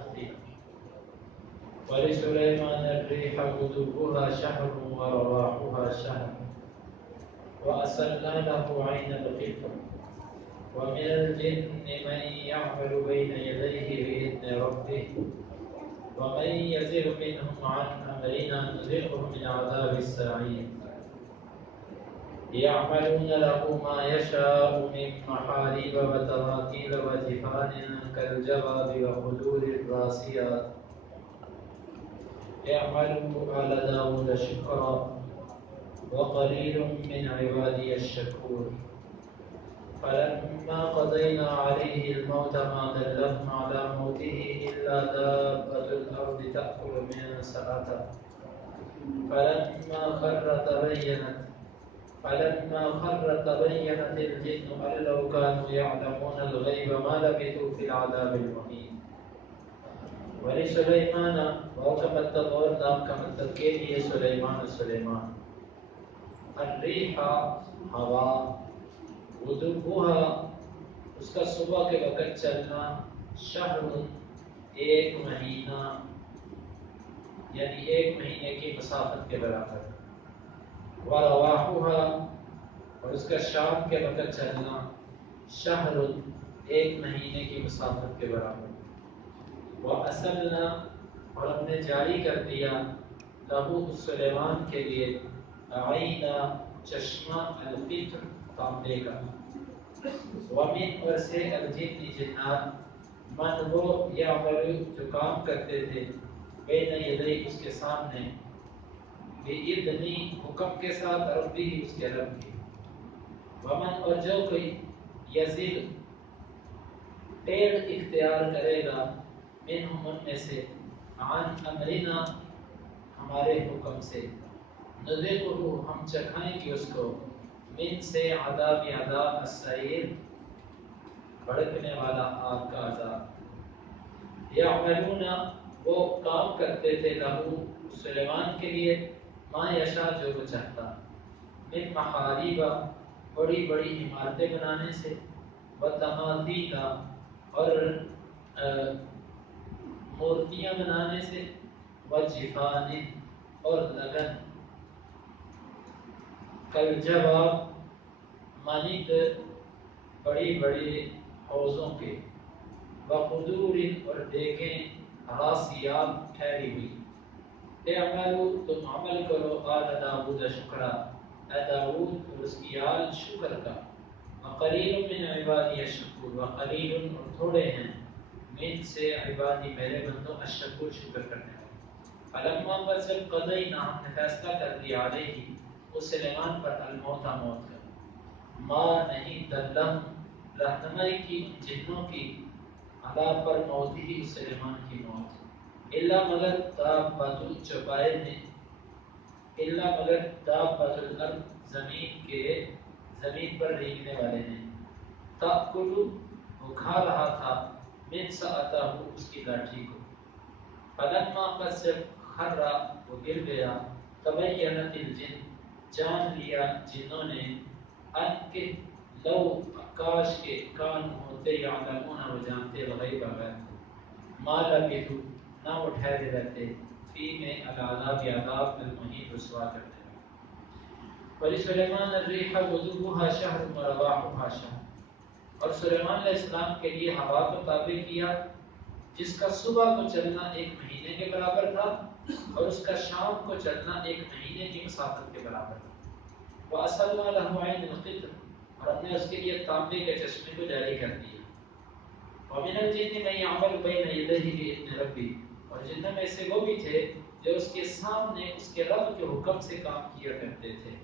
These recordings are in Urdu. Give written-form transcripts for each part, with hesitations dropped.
نقدها ولسليمان الريح غدوها شهر ورواحها شهر وأسلنا له عين القطر ومن الجن من يعمل بين يديه بإذن ربه ومن يزغ منهم عن أمرنا نذقه من عذاب السعير يعملون له ما يشاء من محاريب وتماثيل وجفان كالجواب وقدور الراسيات اعملوا آل داود شكرا وقليل من عبادي الشكور فلما قضينا عليه الموت ما دلهم على موته إلا دابة الأرض تأكل من سأته فلما خر تبينت الجن أن لو كانوا يعلمون الغيب ما لبثوا في العذاب المهين ولسليمان وكمل اور نام کا مطلب کے لیے سلیمان الریح ہوا غدوها اس کا صبح کے وقت چلنا شہر ایک مہینہ یعنی ایک مہینے کی مسافت کے برابر ورواحها اور اس کا شام کے وقت چلنا شہر ایک مہینے کی مسافت کے برابر وَأَسَلْنَا اور ہم نے جاری کر دیا لہو سلیمان کے لیے عینا چشمہ القطر تانبے کا ومن اور سے الجن جنات من وہ یعمل جو کام کرتے تھے بین یدی اس کے سامنے بِإِذْنِ حکم کے ساتھ ربی اس کے رب کی ومن اور جو کوئی یزید ٹیڑھ اختیار کرے گا منہم ان میں سے عن امرنا ہمارے حکم سے نذقہ ہم چکھائیں گے اس کو من سے عذاب السعیر بھڑکنے والا آگ کا عذاب یعملون وہ کام کرتے تھے لہو سلیمان کے لیے ما یشاء جو وہ چاہتا من محاریب بڑی بڑی عمارتیں بنانے سے وتماثیل اور مورتیاں بنانے سے وجفان اور لگن کالجواب مانند بڑی بڑی حوضوں کے وقدور اور دیکھیں راسیات ٹھہری ہوئی اعملوا تم عمل کرو آل داود شکرا اے داود اور اس کی آل شکر کا وقلیل من عبادی الشکور وقلیل اور تھوڑے ہیں من سے عبادی میرے بندوں الشکور شکر کرنے والے فلما جب قضینا ہم نے فیصلہ کر دیا علیہ اس سلیمان پر الموت موت کا ما نہیں دلہم رہنمائی کی جنوں کی علا پر موت ہی سلیمان کی موت الا مگر دابۃ چوپائے نے الا مگر دابۃ الارض زمین پر رینگنے والے نے تأکل وہ کھا رہا تھا من سأتہ اس کی لاٹھی کو فلما پس جب خرا وہ گر گیا تبینت الجن جان لیا جنوں نے ان کے لو کاش کے کان ہوتے یعلمون وہ جانتے الغیب غیب ما لبثوا نہ وہ ٹھہرے رہتے فی میں العذاب عذاب المحیط رسوا کرنے والے ولسلیمان الریح غدوها شہر ورواحها شہر اور سلیمان علیہ السلام کے لیے ہوا کو تابع کیا جس کا صبح کو چلنا ایک مہینے کے برابر تھا اور اس کا شام کو چلنا ایک مہینے کی مسافت کے برابر تھا وَأَسَلْنَا لَهُ عَيْنَ الْقِطْرِ اور ہم نے اس کے لیے تانبے کے چشمے کو جاری کر دیا وَمِنَ الْجِنِّ مَن يَعْمَلُ بَيْنَ يَدَيْهِ بِإِذْنِ رَبِّهِ اور جنوں میں سے وہ بھی تھے جو اس کے سامنے اس کے رب کے حکم سے کام کیا کرتے تھے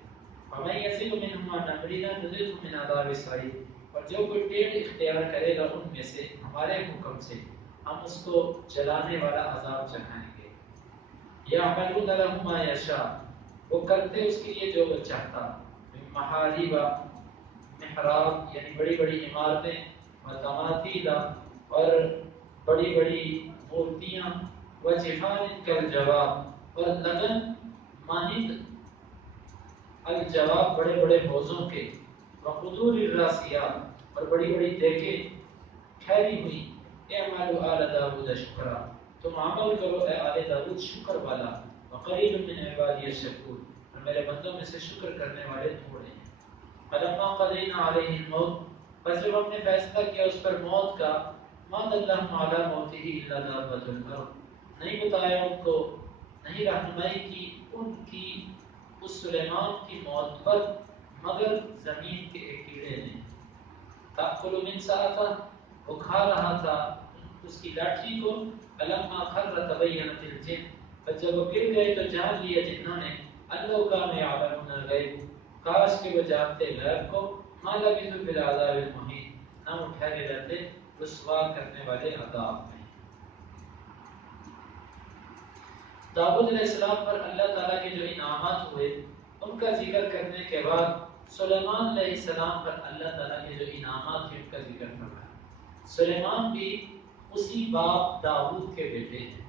وَمَن يَزِغْ مِنْهُمْ عَنْ أَمْرِنَا نُذِقْهُ مِنْ عَذَابِ السَّعِيرِ اور جو کوئی ٹیڑھ اختیار کرے گا ان میں سے ہمارے حکم سے ہم اس کو جلانے والا عذاب چکھائیں گے یعملون له ما یشاء وہ کرتے اس کے لیے جو وہ چاہتا محاریب محراب یعنی بڑی بڑی عمارتیں وتماثیل اور بڑی بڑی مورتیاں وجفان کالجواب اور لگن مانند الجواب بڑے بڑے حوضوں کے وقدور الراسیات اور بڑی بڑی دیگیں ٹھہری ہوئی اعملوا آل داود شکرا، تم عمل کرو اے آل داود شکر والا، وقلیل من عبادی الشکور، اور میرے بندوں میں سے شکر کرنے والے تھوڑے ہیں۔ فلما قضینا علیہ الموت، پس جب ہم نے فیصلہ کیا اس پر موت کا، ما دلہم علی موتہ الا دابۃ الارض، نہیں بتایا ان کو، نہیں رہنمائی کی ان کی اس سلیمان کی موت پر مگر زمین کے ایک کیڑے نے، تأکل من سأتہ، وہ کھا رہا تھا اس کی لاٹھی کو، فلما خر تبینت الجن، پر جب وہ گر گئے تو جان لیا جنہوں نے، انہو کانوا یعلمون الغیب، کاش کہ وہ جانتے غیب کو، ما لبثوا فی العذاب المہین، نہ وہ ٹھہرے رہتے رسوا کرنے والے عذاب میں۔ داؤد علیہ السلام پر اللہ تعالیٰ کے جو انعامات ہوئے ان کا ذکر کرنے کے بعد سلیمان علیہ السلام پر اللہ تعالیٰ کے جو انعامات ہیں ان کا ذکر کرنا ہے۔ سلیمان بھی اسی باپ داؤد کے بیٹے ہیں،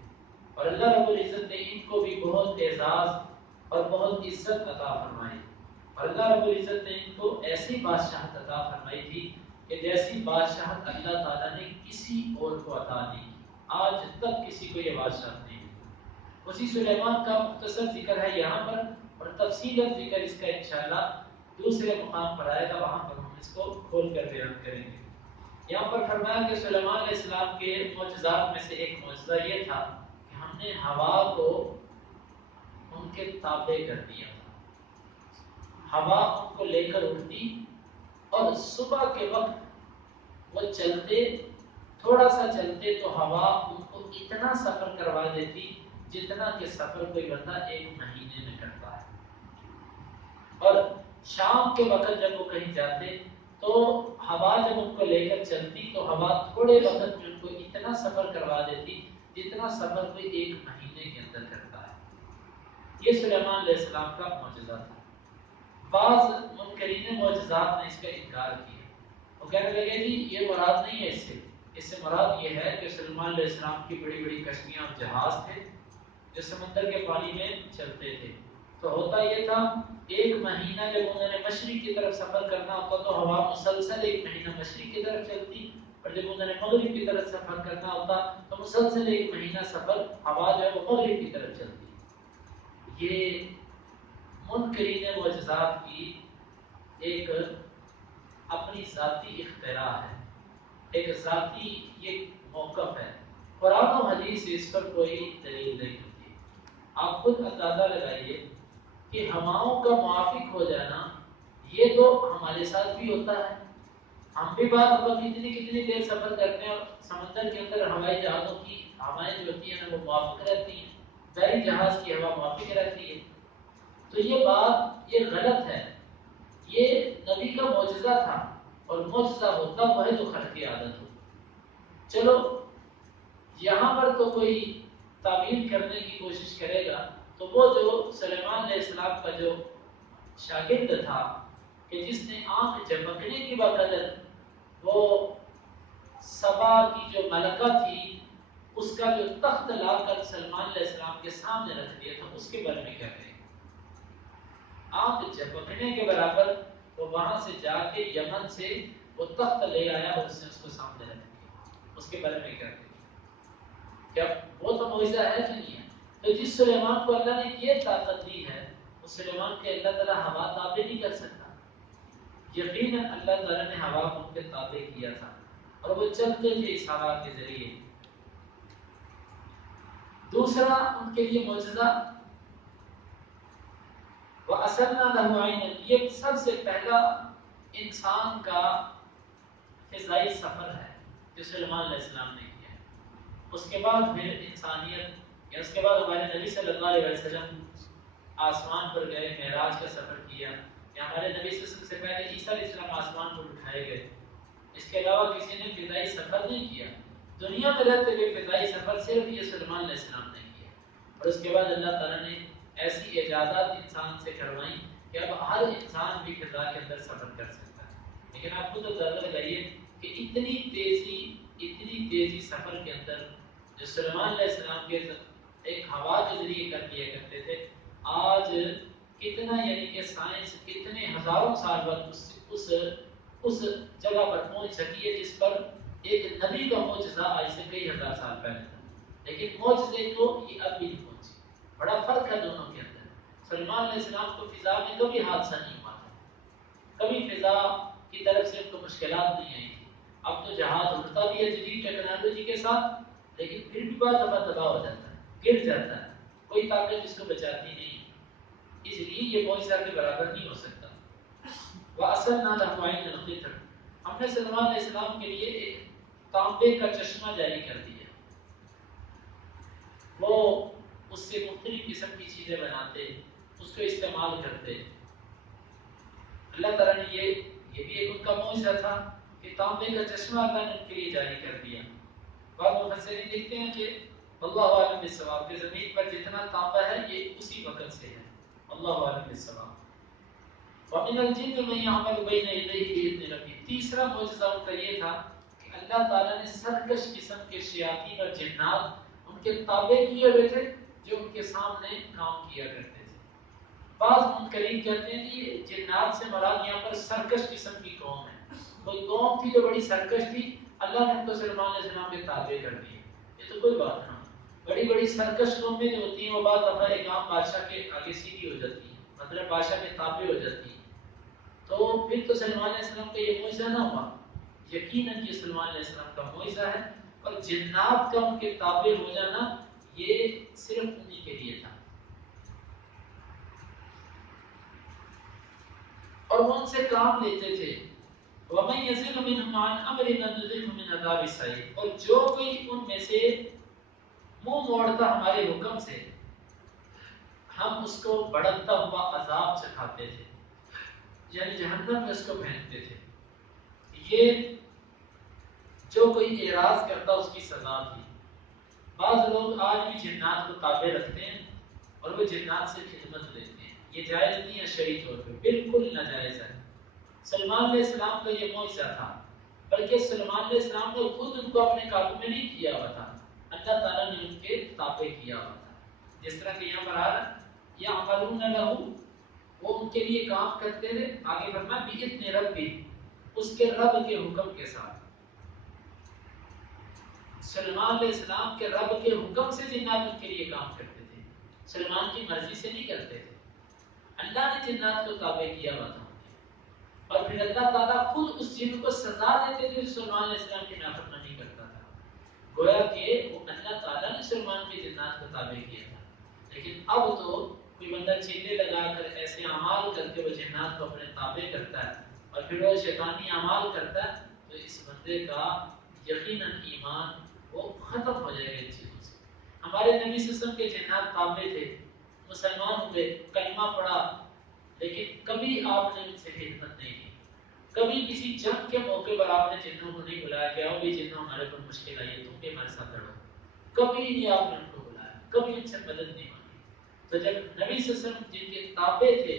اور اللہ رب العزت نے ان کو بھی بہت اعزاز اور بہت عزت عطا فرمائی، اور اللہ رب العزت نے ان کو ایسی بادشاہت عطا فرمائی تھی کہ جیسی بادشاہت اللہ تعالیٰ نے کسی اور کو عطا نہیں کی، آج تک کسی کو یہ بادشاہت نہیں ملی۔ اسی سلیمان کا مختصر ذکر ہے یہاں پر، اور تفصیل ذکر اس کا انشاءاللہ دوسرے مقام پر آئے گا، وہاں پر ہم اس کو کھول کر بیان کریں گے۔ یہاں پر فرمایا کہ سلیمان علیہ السلام کے معجزات میں سے ایک معجزہ یہ تھا کہ ہم نے ہوا کو ان کے تابع کر دیا تھا، ہوا ان کو لے کر اڑتی، اور صبح کے وقت وہ چلتے، تھوڑا سا چلتے تو ہوا ان کو اتنا سفر کروا دیتی جتنا کہ سفر کوئی بندہ ایک مہینے میں کرتا ہے، اور شام کے وقت جب وہ کہیں جاتے تو ہوا جب ان کو لے کر چلتی تو ہوا تھوڑے وقت میں ان کو اتنا سفر کروا دیتی جتنا سفر کوئی ایک مہینے کے اندر کرتا ہے۔ یہ سلیمان علیہ السلام کا معجزہ تھا۔ بعض منکرین معجزات نے اس کا انکار کیا، وہ کہنے لگے جی یہ مراد نہیں ہے، اس سے مراد یہ ہے کہ سلیمان علیہ السلام کی بڑی بڑی کشتیاں اور جہاز تھے جو سمندر کے پانی میں چلتے تھے، تو ہوتا یہ تھا ایک مہینہ جب انہوں نے مشرق کی طرف سفر کرنا ہوتا تو ہوا مسلسل ایک مہینہ مشرق کی طرف چلتی، اور جب انہوں نے مغرب کی طرف سفر کرنا ہوتا تو مسلسل ایک مہینہ سفر ہوا جو ہے وہ مغرب کی طرف چلتی۔ یہ منکرین معجزات کی ایک اپنی ذاتی اختراع ہے، ایک ذاتی یہ موقف ہے، قرآن و حدیث اس پر کوئی دلیل نہیں ہوتی۔ آپ خود اندازہ لگائیے کہ ہواؤں کا موافق ہو جانا یہ تو ہمارے ساتھ بھی ہوتا ہے، ہم بھی بعض وقت کتنی دیر سفر کرتے ہیں اور سمندر کے اندر ہوائی جہازوں کی ہوائیں جو ہوتی ہیں نا وہ موافق رہتی ہیں، بحری جہاز کی ہوا موافق رہتی ہے، تو یہ بات یہ غلط ہے، یہ نبی کا معجزہ تھا، اور معجزہ ہوتا وہ ہے جو خرق کی عادت ہو۔ چلو یہاں پر تو کوئی تعبیر کرنے کی کوشش کرے گا تو وہ جو سلیمان علیہ السلام کا جو شاگرد تھا کہ جس نے آنکھ جھپکنے کی بقدر وہ سبا کی جو ملکہ تھی اس کا جو تخت لا کر سلیمان علیہ السلام کے سامنے رکھ دیا تھا، اس کے بارے میں کیا کہیں گے؟ آنکھ جھپکنے کے برابر وہ وہاں سے جا کے یمن سے وہ تخت لے آیا اور اس نے اس کو سامنے رکھ دیا، اس کے بارے میں کیا کہیں گے؟ کیا وہ تو معجزہ ہے کہ نہیں ہے؟ تو جس سلیمان کو اللہ نے یہ طاقت دی ہے اس سلیمان کے اللہ تعالیٰ ہوا تابع نہیں کر سکتا؟ یقیناً اللہ تعالیٰ نے ہوا کو ان کے تابع کیا تھا اور وہ چلتے تھے اس ہوا کے ذریعے۔ دوسرا ان کے لیے معجزہ وَأَسَلْنَا لَهُ عَيْنًا، یہ سب سے پہلا انسان کا فضائی سفر ہے جو سلیمان علیہ السلام نے کیا، اس کے بعد پھر انسانیت یا اس کے بعد ہمارے نبی صلی اللہ علیہ وسلم آسمان پر گئے، معراج کا سفر کیا، یا ہمارے نبی صلی اللہ علیہ وسلم سے پہلے عیسیٰ علیہ السلام آسمان پر اٹھائے گئے، اس کے علاوہ کسی نے فضائی سفر نہیں کیا۔ دنیا میں رہتے ہوئے فضائی سفر صرف یہ سلیمان علیہ السلام نے کیا، اور اس کے بعد اللہ تعالیٰ نے ایسی ایجادات انسان سے کروائیں کہ اب ہر انسان بھی فضا کے اندر سفر کر سکتا ہے۔ لیکن آپ خود اندازہ لگائیے کہ اتنی تیزی سفر کے اندر جو سلیمان علیہ السلام کے ایک ہوا کے ذریعے کر لیا کرتے تھے، آج کتنا یعنی کہ سائنس کتنے ہزاروں سال بعد اس جگہ پر پہنچ سکی ہے جس پر ایک نبی کا معجزہ آج سے کئی ہزار سال پہلے تھا، لیکن معجزے کو یہ اب بھی نہیں پہنچی. بڑا فرق ہے دونوں کے اندر. سلیمان علیہ السلام کو فضا میں کبھی حادثہ نہیں ہوا تھا، کبھی فضا کی طرف سے ان کو مشکلات نہیں آئی تھی. اب تو جہاز اڑتا بھی ہے جدید ٹیکنالوجی کے ساتھ، لیکن پھر بھی بعض دفعہ تباہ ہو جاتا ہے، گر جاتا ہے، کوئی طاقت اس کو بچاتی نہیں. اس لیے یہ معجزہ کے برابر نہیں ہو سکتا. وَأَسَلْنَا لَهُ عَيْنَ الْقِطْرِ، ہم نے سلیمان علیہ السلام کے لیے ایک تانبے کا چشمہ جاری کر دیا. وہ اس سے مختلف قسم کی چیزیں بناتے، اس کو استعمال کرتے. اللہ تعالیٰ نے یہ بھی ایک ان کا معجزہ تھا کہ تانبے کا چشمہ اللہ نے ان کے لیے جاری کر دیا. بعض مفسرین لکھتے ہیں کہ اللہ عالم بالصواب، کہ زمین پر جتنا تانبا ہے یہ اسی وقت سے ہے. اللہ عالم بالصواب. وَمِنَ الْجِنِّ مَن يَعْمَلُ بَيْنَ يَدَيْهِ بِإِذْنِ رَبِّهِ. تیسرا معجزہ ان کا یہ تھا کہ اللہ تعالیٰ نے سرکش قسم کے شیاطین اور جنات ان کے تابع کیے ہوئے تھے جو ان کے سامنے کام کیا کرتے تھے. بعض منکرین کہتے ہیں کہ یہ جنات سے مراد یہاں پر سرکش قسم کی قوم ہے. کوئی قوم تھی جو بڑی سرکش تھی، اللہ نے ان کو سلیمان علیہ السلام کے تابع کر دیے. یہ تو کوئی بات نہ. بڑی بڑی سرکش قومیں جو ہوتی ہیں وہ بعض دفعہ ایک عام بادشاہ کے آگے سیدھی ہو جاتی ہیں، مطلب بادشاہ کے تابع ہو جاتی ہیں. تو پھر تو سلیمان علیہ السلام کا یہ معجزہ نہ ہوا. یقیناً یہ سلیمان علیہ السلام کا معجزہ ہے، اور جنات کا ان کے تابع ہو جانا یہ صرف انہی کے لیے تھا. اور وہ ان سے کام لیتے تھے. وَمَن يَزِغْ مِنْهُمْ عَنْ أَمْرِنَا نُذِقْهُ مِنْ عَذَابِ السَّعِيرِ، اور جو کوئی ان میں سے منہ موڑتا ہمارے حکم سے، ہم اس کو بڑھتا ہوا عذاب چکھاتے تھے، یعنی جہنم میں اس کو پھینکتے تھے. یہ جو کوئی اعراض کرتا اس کی سزا تھی. بعض لوگ آج بھی جنات کو تابع رکھتے ہیں اور وہ جنات سے خدمت لیتے ہیں. یہ جائز نہیں ہے شرعی طور پہ، بالکل ناجائز ہے. سلیمان علیہ السلام کا یہ معجزہ تھا، بلکہ سلیمان علیہ السلام نے خود ان کو اپنے قابو میں نہیں کیا ہوا تھا، اللہ تعالیٰ نے ان کے تابع کیا ہوا تھا. جس طرح کہ یہاں پر آ رہا یعملون لہ، وہ ان کے لیے کام کرتے تھے. آگے فرمایا بِإِذْنِ رَبِّهِمْ، اس کے رب کے حکم کے ساتھ. سلیمان علیہ السلام کے رب کے حکم سے جنات ان کے لیے کام کرتے تھے، سلیمان کی مرضی سے نہیں کرتے تھے. اللہ نے جنات کو تابع کیا ہوا تھا، اور پھر اللہ تعالیٰ خود اس جن کو سزا دیتے تھے جو سلیمان علیہ السلام کی نافرمانی کرتا تھا. گویا کہ وہ اللہ تعالیٰ نے سلیمان کے جنات کو تابع کیا تھا. لیکن اب تو کوئی بندہ چیلے لگا کر ایسے اعمال کر کے وہ جنات کو اپنے تابع کرتا ہے اور پھر وہ شیطانی اعمال کرتا ہے، تو اس بندے کا یقیناً ایمان وہ ختم ہو جائے گا ان چیزوں سے. ہمارے نبی صلی اللہ علیہ وسلم کے جنات تابع تھے، مسلمان ہوئے، کلمہ پڑھا، لیکن کبھی آپ نے ان سے خدمت نہیں کی. کبھی کسی جنگ کے موقع پر آپ نے جنوں کو نہیں بلایا کہ آؤ بھی جنوں ہمارے پر مشکل آئی ہے، تم بھی ہمارے ساتھ لڑو. کبھی نہیں آپ نے ان کو بلایا، کبھی ان سے مدد نہیں مانگی. تو جب نبی صلی اللہ علیہ وسلم جن کے تابع تھے،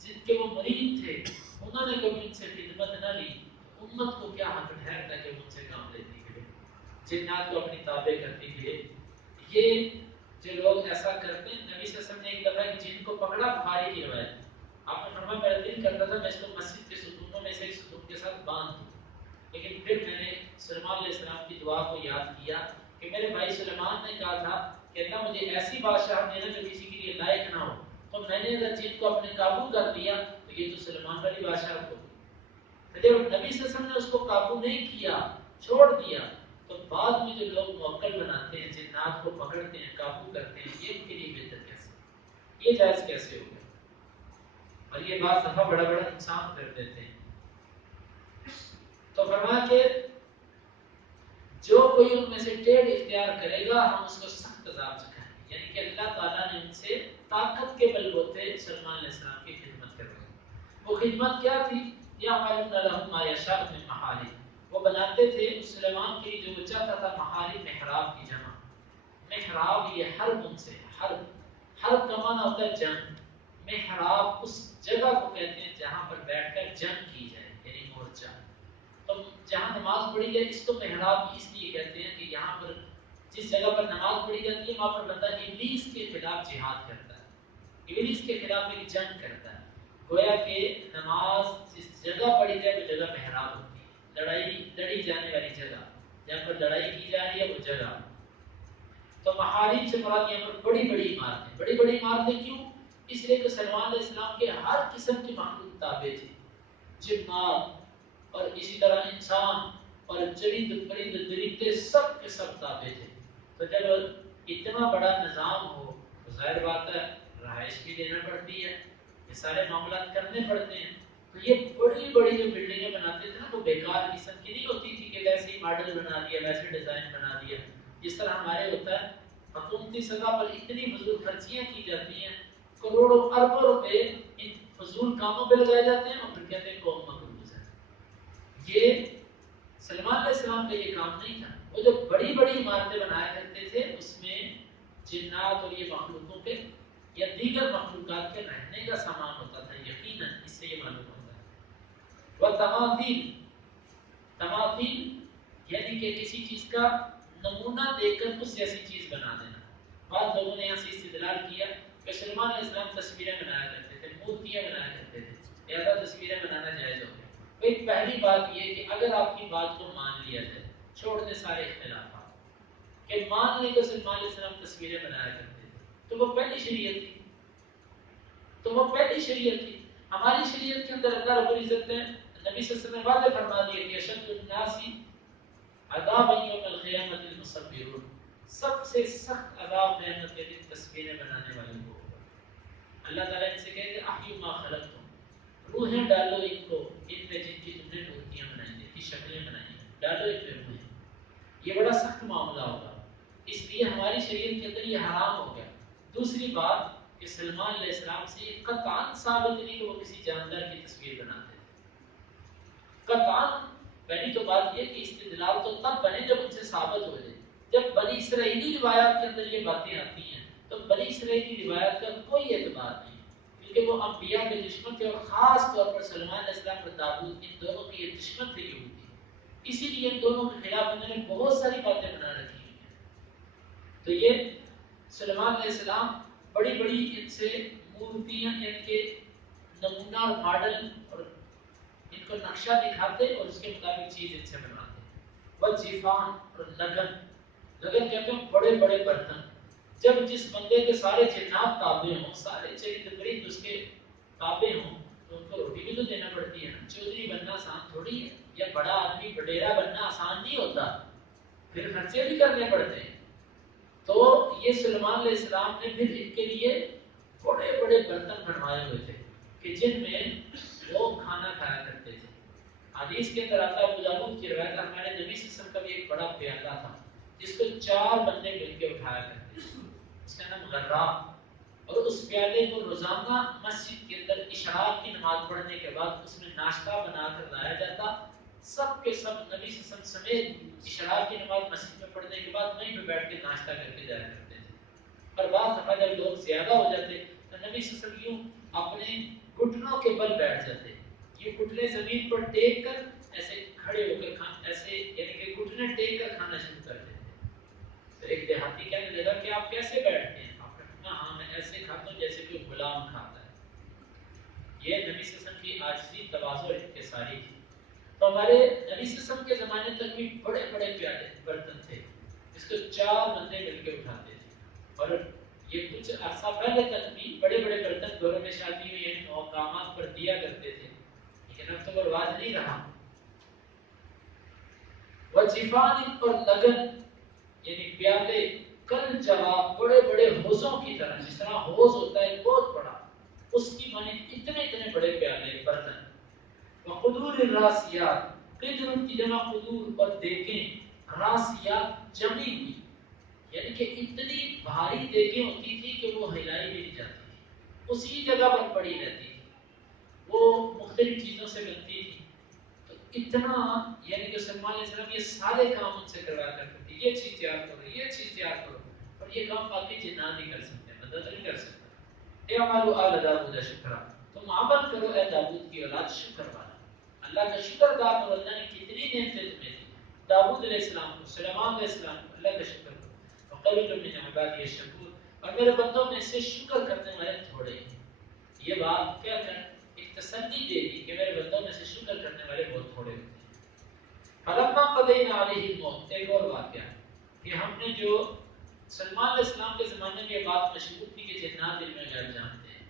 جن کے وہ مرید تھے، انہوں نے کبھی ان سے خدمت نہ لی، امت کو کیا حق ٹھہرتا کہ ان سے کام لیتی پھرے، جنات کو اپنی تابع کرتی پھرے. یہ جو لوگ ایسا کرتے ہیں، نبی صلی اللہ علیہ وسلم نے ایک دفعہ کہ جن کو پکڑا بخاری کی روایت، آپ نے فرمایا میرا دل کرتا تھا میں اس کو مسجد کے ستونوں میں سے ایک ستون کے ساتھ باندھ دوں، لیکن پھر میں نے سلیمان علیہ السلام کی دعا کو یاد کیا کہ میرے بھائی سلیمان نے کہا تھا کہ اللہ مجھے ایسی بادشاہ دینا جو کسی کے لیے لائق نہ ہو، تو میں نے اگر جن کو اپنے قابو کر دیا تو یہ تو سلیمان والی بادشاہ ہوگی. جب نبی صلی اللہ علیہ وسلم نے اس کو قابو نہیں کیا، چھوڑ دیا، تو بعد میں جو لوگ موکل بناتے ہیں، جنات کو پکڑتے ہیں، قابو کرتے ہیں، یہ ان کے لیے بہتر کیسے، یہ جائز کیسے ہو گیا؟ اور یہ بات دفعہ بڑا بڑا نقصان کر دیتے ہیں. تو فرمایا کہ جو کوئی ان میں سے ٹیڑھ اختیار کرے گا ہم اس کو سخت عذاب چکھائیں گے. یعنی کہ اللہ تعالیٰ نے ان سے طاقت کے بل بوتے سلیمان علیہ السلام کی خدمت کروائی. وہ خدمت کیا تھی؟ یعملون لهم ما یشاء من محارب، وہ بناتے تھے اس سلیمان کے لیے جو وہ چاہتا تھا محارب، محراب کی جمع. محراب یہ حرب ان سے، حرب کا معنی ہوتا ہے جنگ. محراب اس جگہ کو کہتے ہیں جہاں پر بیٹھ کر جنگ کی جائے، یعنی مورچہ. تو جہاں نماز پڑھی جائے اس کو محراب اس لیے کہتے ہیں کہ یہاں پر جس جگہ پر نماز پڑھی جاتی ہے وہاں پر بندہ ابلیس کے خلاف جہاد کرتا ہے، ابلیس کے خلاف ایک جنگ کرتا ہے. گویا کہ نماز جس جگہ پڑھی جائے وہ جگہ محراب ہوتی ہے. لڑی جانے والی جگہ جہاں پر لڑائی کی جا رہی ہے وہ جگہ. تو محارم سے مراد یہاں پر بڑی بڑی عمارتیں. بڑی بڑی عمارتیں کیوں؟ اس لیے کہ سلمان علیہ السلام کے ہر قسم کی مخلوق تابع تھی. جنات اور اسی طرح انسان اور چرند پرند درندے سب کے سب تابع تھے. تو جب اتنا بڑا نظام ہو تو ظاہر بات ہے رہائش بھی دینا پڑتی ہے، یہ سارے معاملات کرنے پڑتے ہیں. تو یہ بڑی بڑی جو بلڈنگیں بناتے تھے نا وہ بیکار قسم کی نہیں ہوتی تھی کہ ویسے ہی ماڈل بنا دیا، ویسے ڈیزائن بنا دیا. جس طرح ہمارے ہوتا ہے حکومتی سطح پر اتنی فضول خرچیاں کی جاتی ہیں، کروڑوں اربوں روپے ان فضول کاموں پہ لگائے جاتے ہیں اور پھر کہتے ہیں قوم مقروض ہے. یہ سلمان علیہ السلام کا یہ کام نہیں تھا. وہ جو بڑی بڑی عمارتیں بنایا کرتے تھے اس میں جنات اور یہ مخلوقوں کے یا دیگر مخلوقات کے رہنے کا سامان ہوتا تھا. یقیناً اس سے یہ معلوم ہوتا ہے. وہ تماثیل یعنی کہ کسی چیز کا نمونہ دیکھ کر اس جیسی چیز بنا دینا. بعض لوگوں نے یہاں سے استدلال کیا کہ سلمان علیہ السلام تصویریں بنایا کرتے تھے، مورتیاں بنایا کرتے تھے، لہذا تصویریں بنانا جائز ہو گیا. ایک پہلی بات یہ کہ اگر آپ کی بات کو مان لیا جائے، چھوڑ دیں سارے اختلافات، کہ مان لیں کہ سلمان علیہ السلام تصویریں بنایا کرتے تھے، تو وہ پہلی شریعت تھی. ہماری شریعت کے اندر اللہ رب العزت نے نبی صلی اللہ علیہ وسلم نے واضح فرما دیا کہ اشد الناس عذاب یوم القیامت المصورون، سب سے سخت عذاب قیامت کے دن تصویریں بنانے والے کو. اللہ تعالیٰ ان سے کہے کہ احیوا ما خلقتم، روحیں ڈالو ان کو، ان میں جن کی تم نے مورتیاں بنائی ہیں، کی شکلیں بنائی ہیں، ڈالو ان میں روحیں. یہ بڑا سخت معاملہ ہوگا، اس لیے ہماری شریعت کے اندر یہ حرام ہو گیا. دوسری بات کہ سلمان علیہ السلام سے یہ قطعاً ثابت نہیں کہ وہ کسی جاندار کی تصویر بناتے تھے. قطعاً. پہلی تو بات یہ کہ استدلال تو تب بنے جب ان سے ثابت ہو جائے. جب بنی اسرائیلی روایات کے اندر یہ باتیں آتی ہیں تو بنی اسرائیلی روایات کا کوئی اعتبار نہیں، کیونکہ وہ انبیاء کے دشمن تھے، اور خاص طور پر سلمان علیہ السلام اور داؤد ان دونوں کے یہ دشمن تھے یہودی. اسی لیے ان دونوں کے خلاف انہوں نے بہت ساری باتیں بنا رکھی ہیں. تو یہ سلمان علیہ السلام بڑی بڑی ان سے مورتیاں یعنی کہ نمونہ اور ماڈل اور ان کو نقشہ دکھاتے اور اس کے مطابق چیز ان سے بناتے. وجیفان اور لگن کہتے ہیں بڑے بڑے برتن. جب جس بندے کے سارے جنات تابع ہوں، سارے چرند پرند اس کے تابع ہوں تو ان کو روٹی بھی تو دینا پڑتی ہے نا. چودھری بننا آسان تھوڑی ہے، یا بڑا آدمی بڈیرا بننا آسان نہیں ہوتا، پھر خرچے بھی کرنے پڑتے ہیں. تو یہ سلمان علیہ السلام نے پھر ان کے لیے بڑے بڑے برتن بنوائے ہوئے تھے کہ جن میں لوگ کھانا کھایا کرتے تھے. حدیث کے اندر آتا ہے، ابو داؤد کی روایت، ہمارے نبی صلی اللہ علیہ وسلم کا بھی ایک بڑا پیالہ تھا جس کو 4 بندے مل کے اٹھایا کرتے تھے، اس کا نام غرا. اور اس پیالے کو روزانہ مسجد کے اندر اشراق کی نماز پڑھنے کے بعد اس میں ناشتہ بنا کر لایا جاتا. سب کے سب نبی صلی اللہ علیہ وسلم سمیت اشراق کی نماز مسجد میں پڑھنے کے بعد وہیں پہ بیٹھ کے ناشتہ کر کے جایا کرتے تھے. اور بعض دفعہ جب لوگ زیادہ ہو جاتے تو نبی صلی اللہ علیہ وسلم یوں اپنے گھٹنوں کے بل بیٹھ جاتے، یہ گھٹنے زمین پر ٹیک کر ایسے کھڑے ہو کر کھانا، ایسے یعنی کہ گھٹنے ٹیک کر کھانا شروع کر دیتے. تو ایک دیہاتی کہنے لگا کہ آپ کیسے بیٹھتے ہیں؟ آپ نے کہا ہاں میں ایسے کھاتا ہوں جیسے کہ غلام کھاتا ہے. یہ نبی صلی اللہ علیہ وسلم کی عاجزی، تواضع اور انکساری تھی. تو ہمارے نبی صلی اللہ علیہ وسلم کے زمانے تک بھی بڑے بڑے پیالے برتن تھے جس کو 4 بندے مل کے اٹھاتے تھے. اور یہ کچھ عرصہ پہلے تک بھی بڑے بڑے برتن گھروں میں شادی میں یعنی مقامات پر دیا کرتے تھے، لیکن اب تو وہ رواج نہیں رہا. وجفان اور لگن یعنی پیالے کل جواب بڑے بڑے حوضوں کی طرح، جس طرح حوض ہوتا ہے بہت بڑا، اس کی مانے اتنے بڑے پیالے برتن. وقدور الراسیات، قدر کی جمع قدور اور دیگیں، راسیات جمی ہوئی یعنی کہ اتنی بھاری دیگیں ہوتی تھی کہ وہ ہلائی بھی نہیں جاتی تھی، اسی جگہ پر پڑی رہتی تھی. وہ مختلف چیزوں سے بنتی تھی. تو اتنا یعنی کہ سلمان علیہ السلام یہ سارے کام ان سے کروا کرتے تھے. یہ چیز تیار کرو، یہ چیز تیار کرو، اور یہ کام باقی جنات نہیں کر سکتے، مدد نہیں کر سکتا. اعملوا آل داؤد شکرا، تم عمل کرو اے داؤد کی اولاد شکر والا. اللہ کا شکر ادا کرو. اللہ نے کتنی نعمتیں تمہیں دی، داؤد علیہ السلام کو، سلیمان علیہ السلام کو. اللہ کا شکر کرو. وقلیل من عبادی الشکور، اور میرے بندوں میں سے شکر کرنے والے تھوڑے ہیں. یہ بات کیا کر ایک تسلی دے دی کہ میرے بندوں میں سے شکر کرنے والے بہت تھوڑے ہوتے ہیں. فلما قضینا علیہ الموت، ایک اور واقعہ کہ ہم نے جو سلمان علیہ السلام کے زمانے میں یہ بات مشہور تھی کہ جنات علم غیب جانتے ہیں،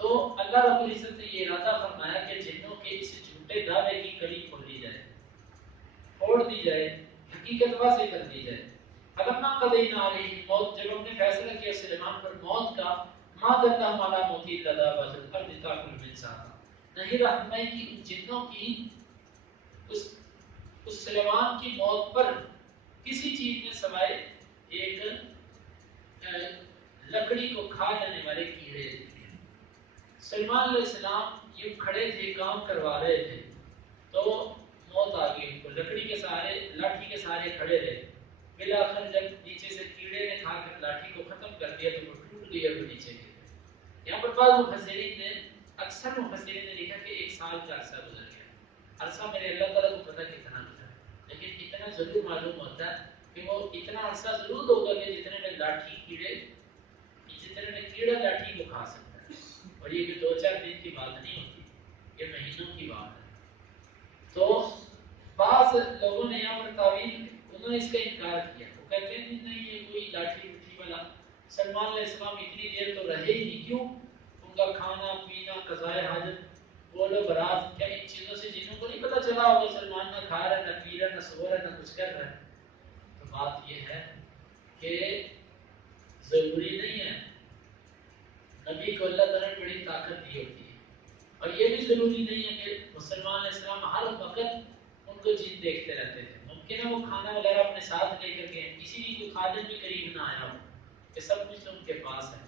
تو اللہ رب العزت نے یہ ارادہ فرمایا کہ جنوں کے اس جھوٹے دعوے کی کڑی کھولی جائے، پھوڑ دی جائے، حقیقت واضح کر دی جائے۔ فلما قضینا علیہ الموت، جب ہم نے فیصلہ کیا سلیمان پر موت کا، ما دلہم علی موتی الا دابۃ الارض تاکل من ساعتہ، نہیں رہنمائی کی ان جنوں کی اس سلیمان کی موت پر کسی چیز میں سوائے ایک لکڑی کو کھا جانے والے کیڑے تھے۔ سلمان علیہ السلام یوں کھڑے تھے، کام کروا رہے تھے، تو موت آ گئی ان کو، لکڑی کے سہارے، لاٹھی کے سہارے کھڑے رہے، بالآخر جب نیچے سے کیڑے نے کھا کر لاٹھی کو ختم کر دیا تو وہ ٹوٹ گئی اور وہ نیچے گر گئے۔ یہاں پر بعض مفسرین نے، اکثر مفسرین نے لکھا کہ 1 سال کا عرصہ گزر گیا۔ عرصہ میرے اللہ تعالیٰ کو پتہ کتنا گزرا، لیکن اتنا ضرور معلوم ہوتا ہے کہ وہ اتنا عرصہ ضرور ہوگا کہ جتنے میں لاٹھی کیڑے، جتنے میں کیڑا لاٹھی کو کھا سکتا ہے، اور یہ بھی 2-4 دن کی بات نہیں ہوتی، یہ مہینوں کی بات ہے۔ تو بعض لوگوں نے یہاں پر تعویل، انہوں نے اس کا انکار کیا، وہ کہتے ہیں نہیں یہ کوئی لاٹھی اٹھی والا، سلمان علیہ السلام اتنی دیر تو رہے ہی نہیں، کیوں؟ ان کا کھانا پینا، قضائے حاجت، بول و برات، کیا ان چیزوں سے جنوں کو نہیں پتہ چلا ہوگا سلمان نہ کھا رہا ہے، نہ پی رہا ہے، نہ سو رہا ہے، نہ کچھ کر رہا ہے؟ تو بات یہ ہے کہ ضروری نہیں ہے، نبی کو اللہ تعالیٰ نے بڑی طاقت دی ہوتی ہے، اور یہ بھی ضروری نہیں ہے کہ مسلمان علیہ السلام ہر وقت ان کو جن دیکھتے رہتے تھے، ممکن ہے وہ کھانا وغیرہ اپنے ساتھ لے کر گئے، اسی لیے کوئی خادم بھی قریب نہ آیا ہو، کہ سب کچھ ان کے پاس ہے۔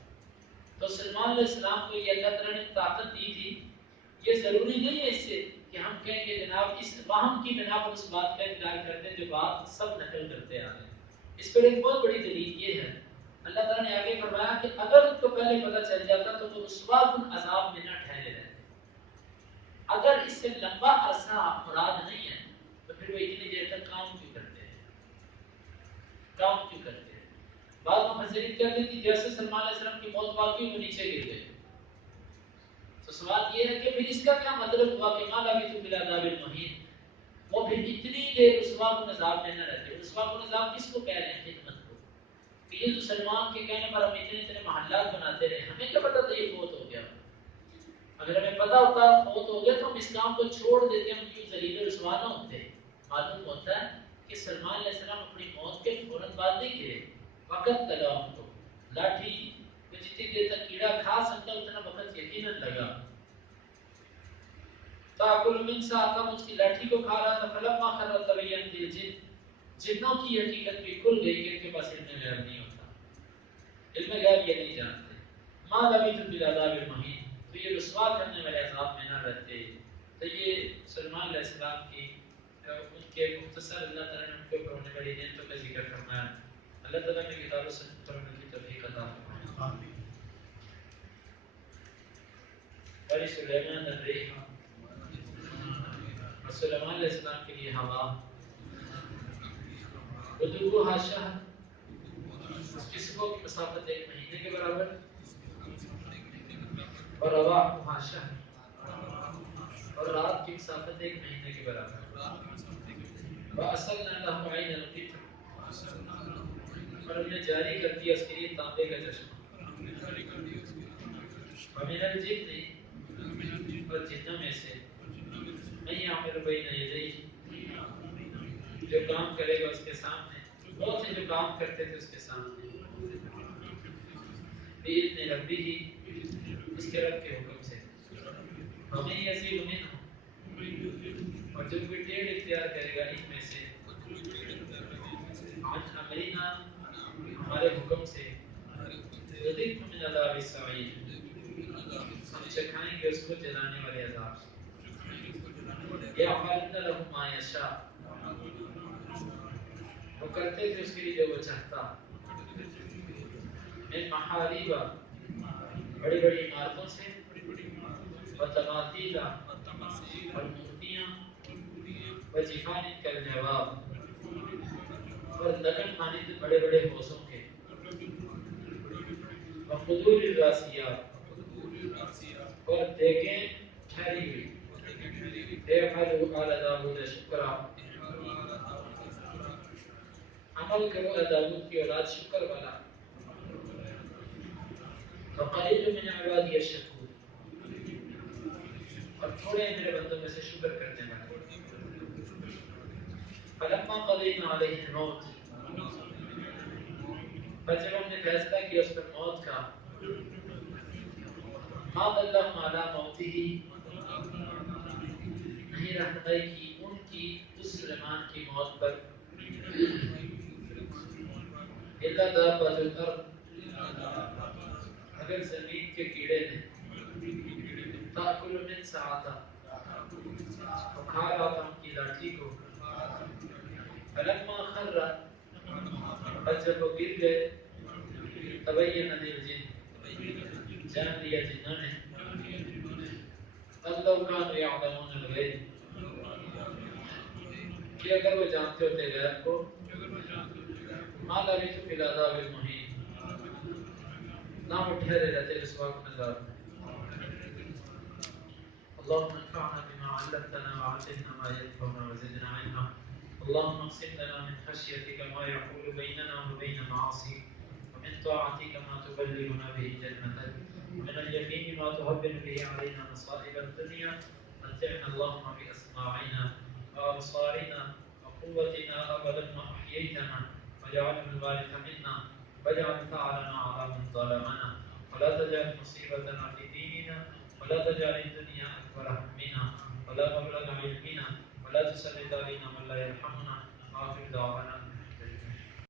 تو سلمان علیہ السلام کو یہ اللہ تعالیٰ نے طاقت دی تھی، یہ ضروری نہیں ہے اس سے کہ ہم کہیں کہ جناب اس وہم کی بنا پر اس بات کا انکار کرتے ہیں جو بات سب نقل کرتے آ رہے ہیں۔ اس پر ایک بہت بڑی دلیل یہ ہے، اللہ تعالیٰ نے آگے فرمایا کہ اگر ان کو پہلے پتہ چل جاتا تو وہ رسوا کن عذاب میں نہ ٹھہرے رہتے۔ اگر اس سے لمبا عرصہ مراد نہیں ہے تو پھر وہ اتنی دیر تک کام کیوں کرتے ہیں؟ کام کیوں کرتے ہیں؟ بعض مفسرین کہتے ہیں کہ جیسے سلمان علیہ السلام کی موت واقعی وہ نیچے گر گئے، تو سوال یہ ہے کہ پھر اس کا کیا مطلب ہوا کہ ما لبثوا فی العذاب المہین، وہ پھر اتنی دیر رسوا کن عذاب میں نہ رہتے۔ رسوا کن عذاب کس کو کہہ رہے ہیں؟ خدمت کو، کہ یہ تو سلمان کے کہنے پر ہم اتنے محلات بناتے رہے، ہمیں کیا پتا تھا یہ فوت ہو گیا؟ اگر ہمیں پتا ہوتا فوت ہو گیا تو ہم اس کام کو چھوڑ دیتے، ہم کیوں ذلیل و رسوا نہ ہوتے۔ معلوم ہوتا ہے کہ سلمان علیہ السلام اپنی موت کے فوراً بعد نہیں گرے، وقت لگا ان کو، لاٹھی کو جتنی دیر تک کیڑا کھا سکتا اتنا وقت یقیناً لگا۔ تاکل من ساعتم، اس کی لاٹھی کو کھا رہا تھا، فلما خر تبینت الجن، جنوں کی حقیقت بھی کھل گئی کہ ان کے پاس علم غیب نہیں ہوتا، علم غیب یہ نہیں جانتے۔ ما لبثوا فی العذاب المہین، تو یہ رسوا کرنے والے عذاب میں نہ رہتے۔ تو یہ سلمان علیہ السلام کی ان کے مختصر اللہ تعالیٰ نے ان کے اوپر ہونے والی نعمتوں کا ذکر فرمایا۔ اللہ تعالیٰ نے کتاب و سنت پر عمل کی توفیق عطا فرمائے۔ ولی سلیمان الریح، اور سلیمان علیہ السلام کے لیے ہوا، غدوها شہر، اس کی صبح کی مسافت 1 مہینے کے برابر، اور رواحها شہر، اور رات کی مسافت 1 مہینے کے برابر۔ وَأَسَلْنَا لَهُ عَيْنَ الْقِطْرِ، اور ہم نے جاری کر دیا اس کے لیے تانبے کا چشمہ۔ وَمِنَ الْجِنِّ، اور جنوں میں سے، مَن يَعْمَلُ بَيْنَ يَدَيْهِ، جو کام کرے گا اس کے سامنے، بہت سے جو کام کرتے تھے اس کے سامنے، بِإِذْنِ رَبِّهِ، اس کے رب کے حکم سے، وَمَن يَزِغْ مِنْهُمْ، اور جو کوئی ٹیڑھ اختیار کرے گا ان میں سے، عن امرنا، ہمارے حکم سے، نذقه من عذاب السعیر، ہم چکھائیں گے اس کو جلانے والے عذاب سے۔ یعملون له ما یشاء، وہ کرتے تھے اس کے لیے جو وہ چاہتا، من محاریب، بڑی بڑی عمارتوں سے، وتماثیل، اور مورتیاں، وجفان کالجواب، اور لگن مانند بڑے بڑے حوضوں کے، وقدور الراسیات، اور دیگیں ٹھہری ہوئی، فَيَفْعَلُوا آلَ داؤد شکرا، عمل کرو اے داؤد کی اولاد شکر والا. وقلیل من عبادی الشکور، اور تھوڑے میرے بندوں میں سے شکر کرنے والے. فلما قضینا علیہ الموت، پر جب ہم نے فیصلہ کیا اس پر موت کا، ما دلہم علی موتہ، نہیں رہنمائی کی ان کی اس سلیمان کی موت پر، الا دابۃ الارض، اگر زمین کے کیڑے نے، تأکل من سعتہ، وہ کھا رہا تھا ان کی لاٹھی کو. فلما خر، اور جب وہ گر گئے، تبین للجن، جان لیا جنوں نے، ان لو كانوا يعلمون الغیب، کہ اگر وہ جانتے ہوتے غیب کو، ما لبثوا في العذاب المہین، نہ وہ ٹھہرے رہتے رسوا عذاب میں. اللهم انفعنا بما علمتنا وعلمنا ما ينفعنا وزدنا علما. اللهم اقسم لنا من خشيتك ما يحول بيننا وبين معاصيك، ومن طاعتك ما تبلغنا به جنتك، ومن اليقين ما تهون به علينا مصائب الدنيا. متعنا اللهم بأسماعنا وأبصارنا وقوتنا أبدا ما أحييتنا، واجعله الوارث منا، واجعل ثأرنا على من ظلمنا، ولا تجعل مصيبتنا في ديننا، ولا تجعل الدنيا أكبر همنا ولا مبلغ علمنا، ولا تسلط علينا من لا يرحمنا. آخر دعوانا